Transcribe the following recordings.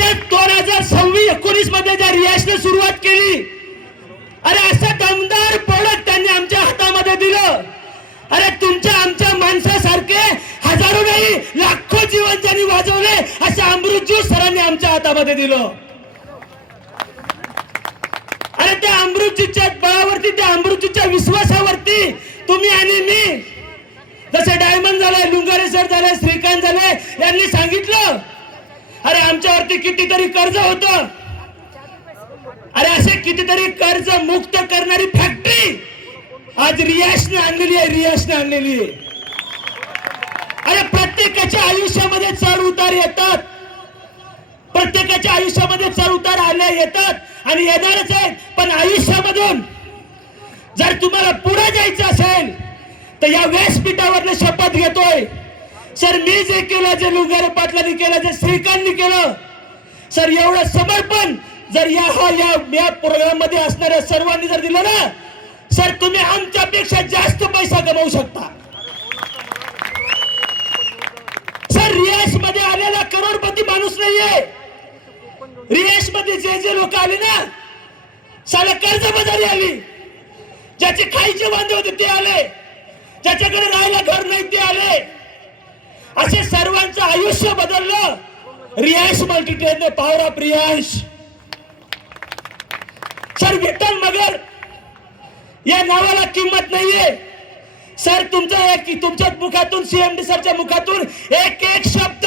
जे 2019 मध्ये ज्या रियाजने सुरुवात केली, अरे असं दमदार प्रोडक्ट त्यांनी आमच्या हातामध्ये दिलं. अरे तुमच्या आमच्या माणसासारखे हजारो नाही लाखो जीवन ज्यांनी वाजवले असे अमृत ज्यूस सरांनी आमच्या हातामध्ये दिलं. अरे त्या अमृत ज्यूसच्या बळावरती, त्या अमृत ज्यूसच्या विश्वासावरती तुम्ही आणि मी, जसे डायमंड झाले, लुंगारे सर झाले, श्रीकांत झाले, यांनी सांगितलं अरे आमच्यावरती कितीतरी कर्ज होतं. अरे असे कितीतरी कर्ज मुक्त करणारी फॅक्टरी आज रियाजने आणलेली आहे, रियाजने आणलेली आहे. अरे प्रत्येकाच्या आयुष्यामध्ये चढ उतार येतात, प्रत्येकाच्या आयुष्यामध्ये चढ उतार आले येतात आणि येणारच आहेत. पण आयुष्यामधून जर तुम्हाला पुढे जायचं असेल तर या व्यासपीठावर शपथ घेतोय सर, मी जे केलं, जे लुंगारे पाटलांनी केलं, जे श्रीकांतनी केलं सर, एवढं समर्पण जर या प्रोग्राम मध्ये असणाऱ्या सर्वांनी जर दिलं ना सर, तुम्ही आमच्यापेक्षा जास्त पैसा कमवू शकता. सर रियाज मध्ये आलेला करोडपती माणूस नाहीये. रियाज मध्ये जे लोक आले ना साला कर्जबाजारी आली, ज्याचे खायचे वांदे होते ते आले, ज्याच्याकडे राहायला घर नाही ते आले. असे सर्वांचं आयुष्य बदललं रियाज मल्टीट्रेडने, पॉवर ऑफ रियाज. सर विठ्ठल मगर या नावाला किंमत नाहीये सर. तुमच्या मुखातून, सीएमडी सरच्या मुखातून एक एक शब्द,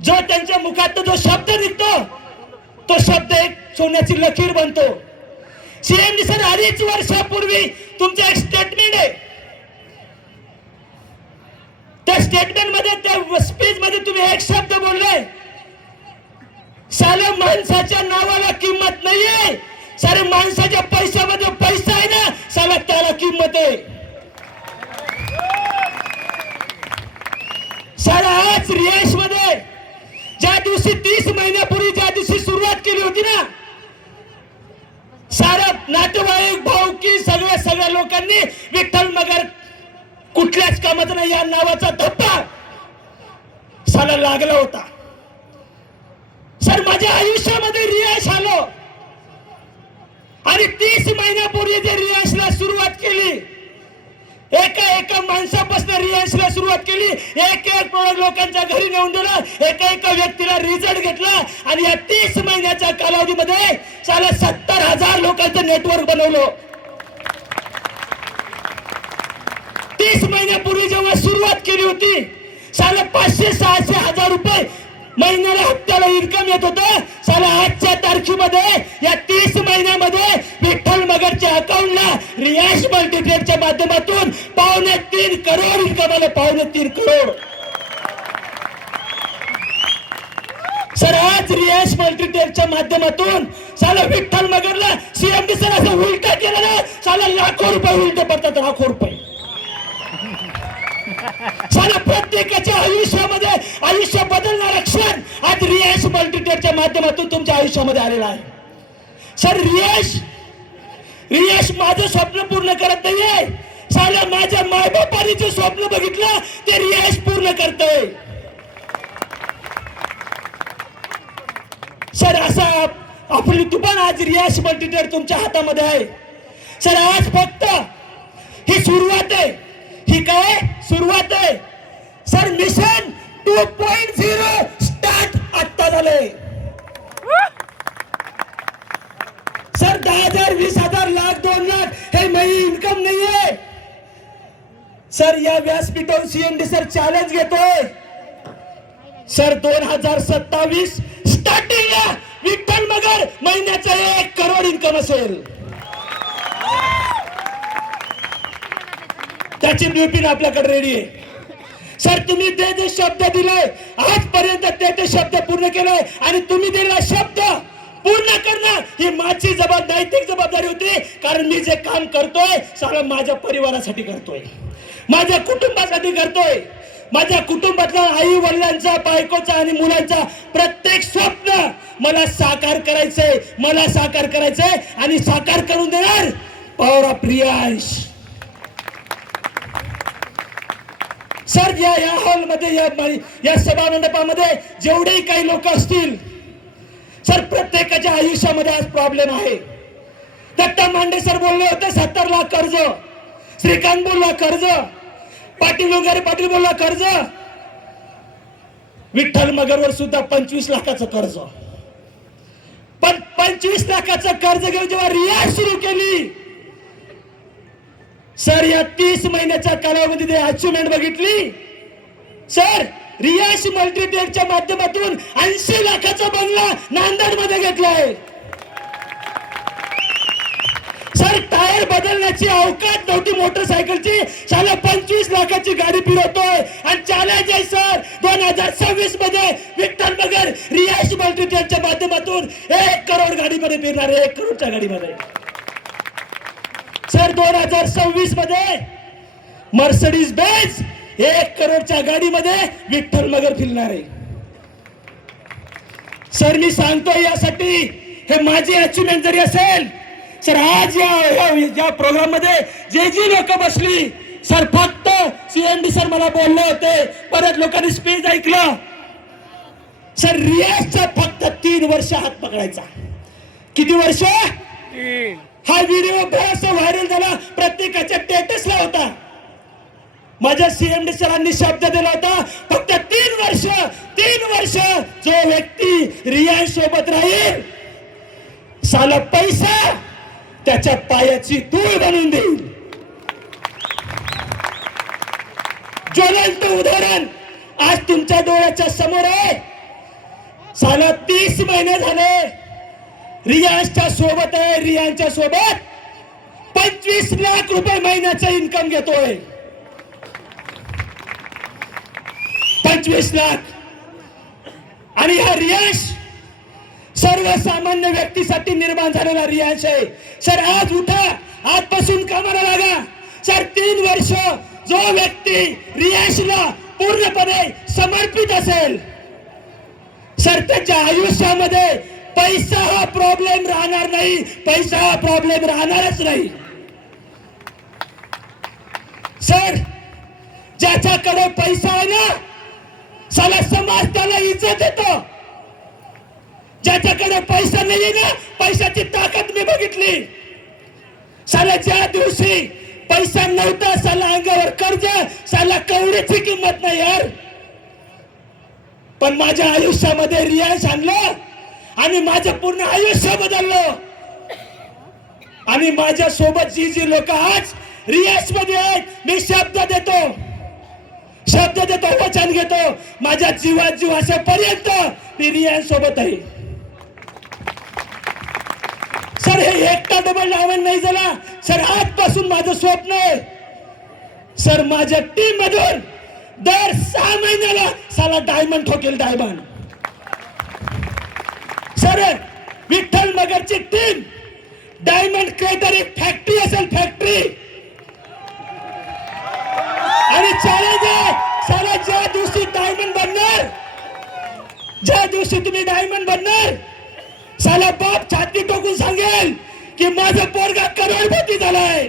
जो त्यांच्या मुखातून जो शब्द निघतो तो शब्द एक सोन्याची लकीर बनतो. सीएमडी सर 2.5 वर्षापूर्वी तुमचं एक स्टेटमेंट आहे, त्या स्टेटमेंट मध्ये, त्या स्पीच मध्ये तुम्ही एक शब्द बोलले, साले माणसाच्या नावाला किंमत नाहीये, सारे माणसाच्या पैशामध्ये पैसा आहे ना साला त्याला किंमत आहे. साला आज रियाज मध्ये ज्या दिवशी 30 महिन्यापूर्वी ज्या दिवशी सुरुवात केली होती ना, सारा नातेवाईक, भाऊकी, सगळ्या लोकांनी विठ्ठल मगर कुठल्याच कामात नाही या नावाचा धप्पा साला लागला होता. सर माझ्या आयुष्यामध्ये रियाज आलो आणि 30 महिन्यापूर्वी जे रियाजला सुरुवात केली, एका माणसापासून रियाजला सुरुवात केली, एक प्रोडक्ट लोकांच्या घरी नेऊन दिला, एका व्यक्तीला रिझल्ट घेतला आणि या 30 महिन्याच्या कालावधीमध्ये साला 70,000 लोकांचं नेटवर्क बनवलं. 30 महिन्यापूर्वी जेव्हा सुरुवात केली होती साला 500-600 हजार रुपये महिन्याला हप्त्याला इन्कम येत होतं. साला आजच्या तारखेमध्ये या 30 महिन्यामध्ये विठ्ठल मगरच्या अकाउंटला रियाज मल्टीट्रेडच्या माध्यमातून 3.25 करोड इन्कम आलं. 3.25 करोड. सर आज रियाज मल्टीट्रेडच्या माध्यमातून साला विठ्ठल मगरला सीएमडी सर असं उलटा केलं ना साला लाखो रुपये उलटे पडतात, लाखो रुपये. साला प्रत्येकाच्या आयुष्यामध्ये आयुष्य बदलणारा क्षण आज रियाज मल्टीट्रेडच्या माध्यमातून तुमच्या आयुष्यामध्ये आलेला आहे. सर रियाज माझं स्वप्न पूर्ण करत नाहीये, साला माझ्या मायबापाने जे स्वप्न बघितलं ते रियाज पूर्ण करतोय. सर असा आपली तुफान आज रियाज मल्टीट्रेड तुमच्या हातामध्ये आहे. सर आज फक्त ही सुरुवात आहे, ही काय सुरुवात आहे. सर मिशन 2.0 स्टार्ट आता झालंय. सर 10,000, 20,000, लाख, 2 लाख हे महिने इन्कम नाहीये. सर या व्यासपीठावर सीएमडी सर चॅलेंज घेतोय. सर 2027 स्टार्टिंगला विठ्ठल मगर महिन्याचा 1 करोड इन्कम असेल. त्याची न्यूपिन आपल्याकडे रेडी आहे. सर तुम्ही जे शब्द दिले आजपर्यंत ते शब्द पूर्ण केले आणि तुम्ही दिलेला शब्द पूर्ण करणं ही माझी नैतिक जबाबदारी होती. कारण मी जे काम करतोय सगळं माझ्या परिवारासाठी करतोय, माझ्या कुटुंबासाठी करतोय. माझ्या कुटुंबातल्या आई वडिलांचा, बायकोचा आणि मुलांचा प्रत्येक स्वप्न मला साकार करायचंय आणि साकार करून देणार पॉवर ऑफ रियाज. सर या हॉलमध्ये या सभा मंडपामध्ये जेवढेही काही लोक असतील सर, प्रत्येकाच्या आयुष्यामध्ये आज प्रॉब्लेम आहे. दत्ता मांडे सर बोलले होते 70 लाख कर्ज, श्रीकांत बोलला कर्ज, पाटील वगैरे पाटील बोलला कर्ज, विठ्ठल मगरवर सुद्धा 25 लाखाचं कर्ज. पण 25 लाखाचं कर्ज घेऊन जेव्हा रियाज सुरू केली सर, या 30 महिन्याच्या कालावधीमध्ये अचिव्हमेंट बघितली सर. रियाज मल्टीटेकच्या माध्यमातून 80 लाखाचा बंगला नांदेड मध्ये घेतलाय सर. टायर बदलण्याची अवकाश नव्हती मोटरसायकलची, साला 25 लाखाची गाडी फिरवतोय. आणि चॅलेंज आहे सर 2026 मध्ये विठ्ठल नगर रियाज मल्टीटेकच्या माध्यमातून 1 करोड गाडीमध्ये फिरणार आहे, 1 करोडच्या गाडीमध्ये सर. 2026 मध्ये मर्सिडीज बेंझ 1 करोडच्या गाडीमध्ये विठ्ठल नगर फिरणार आहे सर. मी सांगतो यासाठी, हे माझी अचिव्हमेंट जरी असेल सर, आज या प्रोग्राम मध्ये जी लोक बसली सर, फक्त CMD सर मला बोलले होते, परत लोकांनी स्पीच ऐकलं सर. रियाजचा फक्त 3 वर्ष हात पकडायचा. किती वर्ष? 3. हा व्हिडिओ बराचसा व्हायरल झाला, प्रत्येकाच्या स्टेटसला होता. माझ्या CMD सरांनी शब्द दिला होता, फक्त 3 वर्ष जो व्यक्ती रियाज सोबत राहील साला पैसा त्याच्या पायाची धूळ बनवून देईल. ज्वलंत उदाहरण आज तुमच्या डोळ्याच्या समोर आहे. साला 30 महिने झाले रियाजच्या सोबत आहे. रियाजच्या सोबत 25 लाख रुपये महिन्याचा इन्कम घेतोय. 25 लाख. आणि हा रियाज सर्वसामान्य व्यक्तीसाठी निर्माण झालेला रियाज आहे सर. आज उठा, आजपासून कामाला लागा सर. 3 वर्ष जो व्यक्ती रियाजला पूर्णपणे समर्पित असेल सर, त्याच्या आयुष्यामध्ये पैसा हा प्रॉब्लेम राहणार नाही. पैसा हा प्रॉब्लेम राहणारच नाही सर. ज्याच्याकडे पैसा आहे ना साला समाज त्याला इज्जत देतो. ज्याच्याकडे पैसा नाहीये ना, पैशाची ताकद मी बघितली साला. ज्या दिवशी पैसा नव्हता साला अंगावर कर्ज, साला कवडीची किंमत नाही यार. पण माझ्या आयुष्यामध्ये रियाज आणलं आणि माझं पूर्ण आयुष्य बदललं. आणि माझ्या सोबत जी लोक आज रियाज मध्ये आहेत, मी शब्द देतो, वचन घेतो, माझ्या जीवात जीव असेपर्यंत मी रियाज सोबत आहे सर. हे एकटा डबल डायमंड नाही झाला सर. आजपासून माझं स्वप्न आहे सर, माझ्या टीम मधून दर 6 महिन्याला साला डायमंड ठोकेल. Diamond sir. विठ्ठल नगरची टीम डायमंड काहीतरी फॅक्टरी असेल, फॅक्टरी. आणि चॅलेंज आहे साला, ज्या दिवशी डायमंड बनणार, ज्या दिवशी तुम्ही डायमंड बनणार साला, बाप छाती टोकून सांगेल की माझा पोरगा करोडपती झालाय.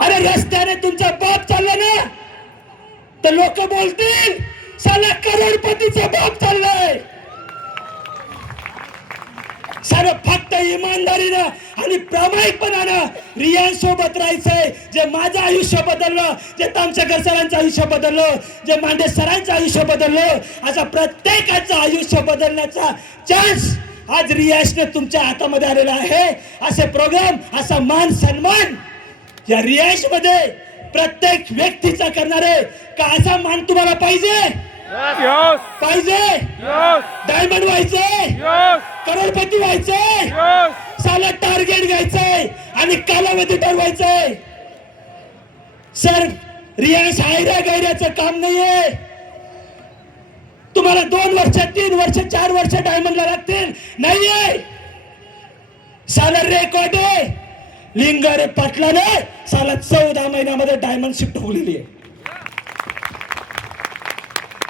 अरे रस्त्याने तुमचा बाप चालला ना तर लोक बोलतील साला करोडपतीचा बाप चाललाय. सारं फक्त इमानदारीनं आणि प्रामाणिकपणानं रियाज सोबत राहायचंय. जे माझं आयुष्य बदललं, जे तामशेकर सरांचं आयुष्य बदललं, जे मांडे सरांचं आयुष्य बदललं, असा प्रत्येकाचं आयुष्य बदलण्याचा चान्स आज रियाजने तुमच्या हातामध्ये आलेला आहे. असे प्रोग्राम, असा मान सन्मान या रियाज मध्ये प्रत्येक व्यक्तीचा करणार आहे का? असा मान तुम्हाला पाहिजे? पाहिजे? डायमंड व्हायचंय, करोडपती व्हायचंय, साला टार्गेट घ्यायचंय आणि कालावधी ठरवायचंय सर. रियाज हायऱ्या गैऱ्याचं काम नाहीये. तुम्हाला 2 वर्ष, 3 वर्ष, 4 वर्ष डायमंडला लागतील नाहीये. साला रेकॉर्ड आहे, लिंगारे पाटलाने साला 14 महिन्यामध्ये डायमंड शिफ्ट होलेली आहे.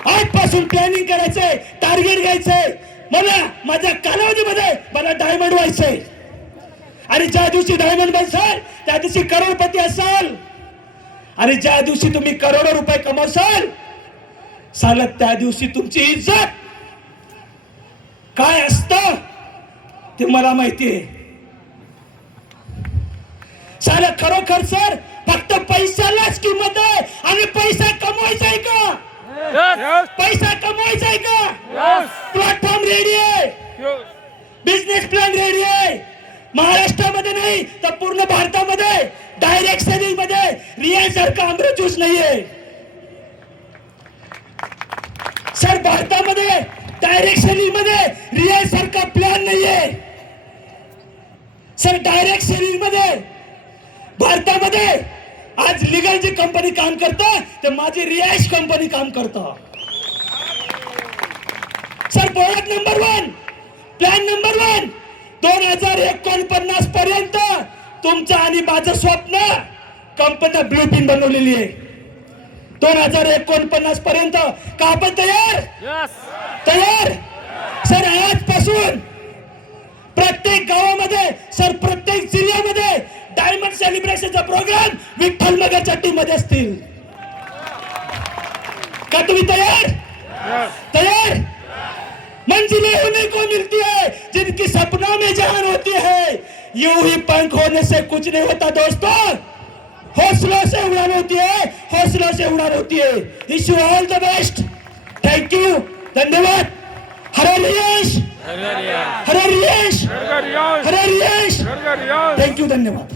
आजपासून प्लॅनिंग करायचंय, टार्गेट घ्यायचंय. मला माझ्या कालावधीमध्ये मला डायमंड व्हायचंय आणि ज्या दिवशी डायमंड बनसाल त्या दिवशी करोडपती असाल. आणि ज्या दिवशी तुम्ही करोडो रुपये कमवसाल साला त्या दिवशी तुमची इज्जत काय असतं ते मला माहिती आहे. साला खरोखर सर फक्त पैशालाच किंमत आहे आणि पैसा कमवायचा आहे का? पैसा कमवायचा आहे का? प्लॅटफॉर्म रेडी आहे, बिझनेस प्लॅन रेडी आहे. महाराष्ट्रामध्ये नाही तर पूर्ण भारतामध्ये डायरेक्ट सेलिंग मध्ये रिलायन्स सारखा अमृत ज्यूस नाहीये सर. भारतामध्ये डायरेक्ट सेलिंग मध्ये रिलायन्स सारखा प्लॅन नाहीये सर. डायरेक्ट सेलिंग मध्ये भारतामध्ये आज लिगल जी कंपनी काम करतं ते माझी रिलायन्स कंपनी काम करतं sir. Product number 1, plan number 1, 2049 पर्यंत तुमचं आणि माझं स्वप्न कंपनी ब्लूप्रिंट बनवलेली आहे. 2049 पर्यंत का आपण तयार? तयार सर. आजपासून प्रत्येक गावामध्ये सर, प्रत्येक जिल्ह्यामध्ये डायमंड सेलिब्रेशनचा प्रोग्राम विठ्ठल नगरच्या टीम मध्ये असतील का? तुम्ही तयार? तयार? मंजिलें उन्हीं को मिलती है जिनकी सपनों में जान होती है. यूं ही पंख होने से कुछ नहीं होता दोस्तों, हौसलों से उड़ान होती है, हौसलों से उड़ान होती है. Wish you all the best. Thank you. धन्यवाद. हरे रियेश, हरे रियेश, हरे रियेश. Thank you. धन्यवाद.